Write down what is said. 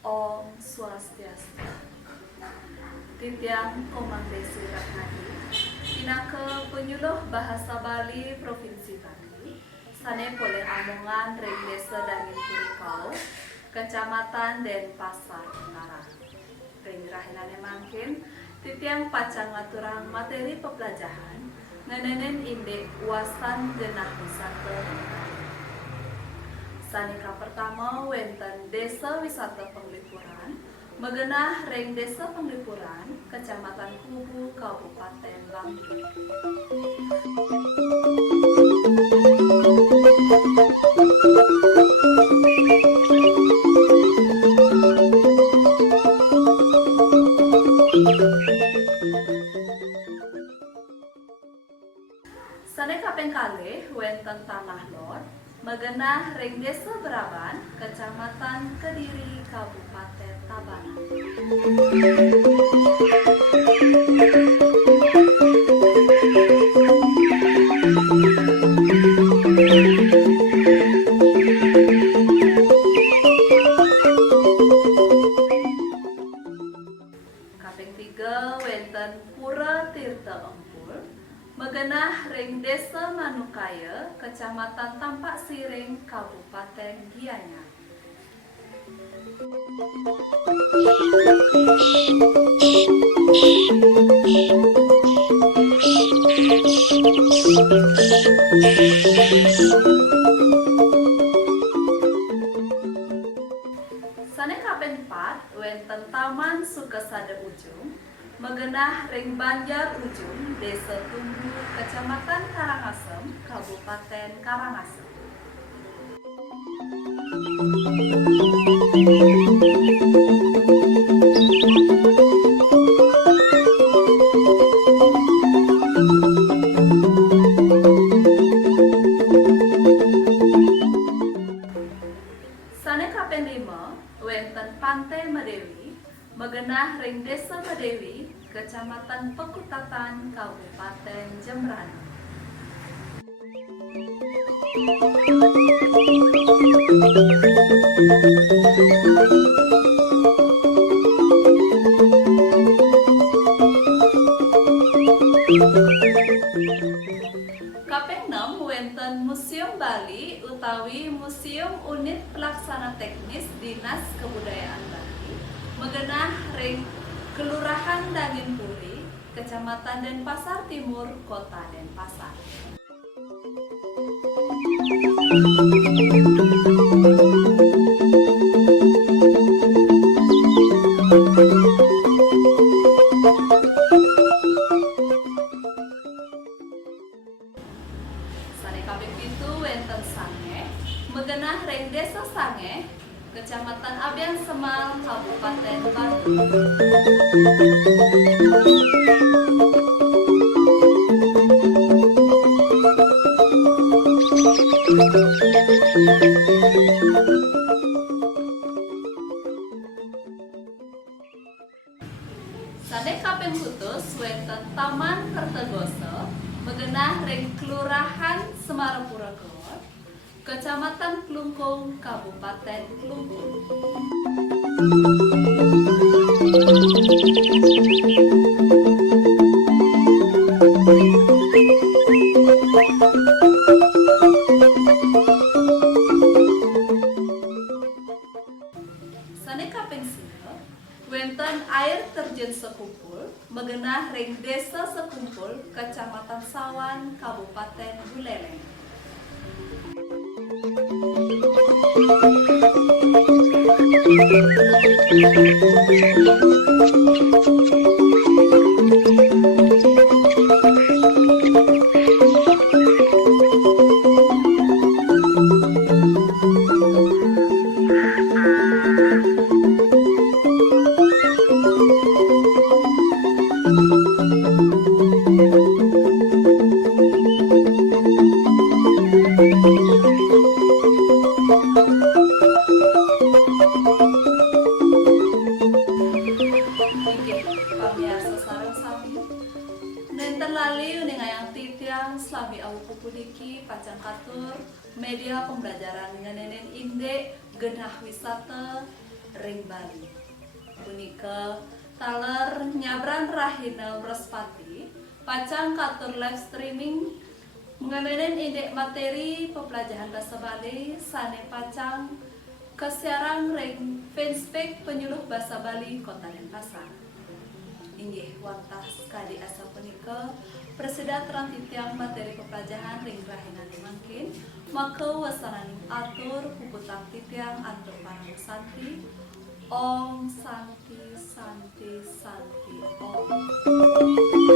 Om Swastiastu. Titiang Komandesi Ratnadi, Inake Penyuluh Bahasa Bali Provinsi Bali, Sane Pole Amongan Reng Desa Dangin Kurikau, Kecamatan Denpasar Utara. Reng Rahinane Mangkin, Titiang Pacang Aturang Materi Pepelajaran, Ngenenen Indek Wastan Genah Wisata. Sanika pertama wenten Desa Wisata Penglipuran, Megenah Reng Desa Penglipuran, Kecamatan Kubu, Kabupaten Bangli. Sanika pengkale wenten Tanah Lor, Megenah Reng Desa Beraban, Kecamatan Kediri, Kabupaten Tabanan. Kaping 3 wenten Pura Tirta Empul, Megenah Reng Desa Manukaya, Kecamatan Tampak Siring, Kabupaten Gianyar. Sane kaping 4 wenten Taman Sukesada Ujung, Megenah Reng Banjar Ujung, Desa Tumbu, Kecamatan Karangasem, Kabupaten Karangasem. Sane kaping 5 wenten Pantai Medewi, Megenah Reng Desa Medewi, Kecamatan Pekutatan, Kabupaten Jembrana. Kaping 6 wenten Museum Bali utawi Museum Unit Pelaksana Teknis Dinas Kebudayaan Bali, Megenah Reng Kelurahan Dangin Puri, Kecamatan Denpasar Timur, Kota Denpasar. Sane kaping 7 wenten Sange, Megenah Reng Desa Sange, Kecamatan Abian Semal, Kabupaten Bandung. Sane kaping 8 wenten Taman Kertegoso, Megenah Reng Kelurahan Semarapura Kelor, Kecamatan Klungkung, Kabupaten Klungkung. Sane kaping 9 wenten Air Terjun Sekumpul, Megenah Reng Desa Sekumpul, Kecamatan Sawan, Kabupaten Buleleng. pacang katur media pembelajaran nganenen inde genah wisata ring Bali. Punika taler nyabran rahina Wrespati pacang katur live streaming mengenai ide materi pembelajaran bahasa Bali sane pacang kesiaran ring fanspage penyuluh bahasa Bali Kota Denpasar. Inggih wantah sekali asa punika presida terantitiang materi pembelajaran ring rahina mungkin maka wasananing atur puputang titiang antur parang santi Om Santi Santi Santi Om.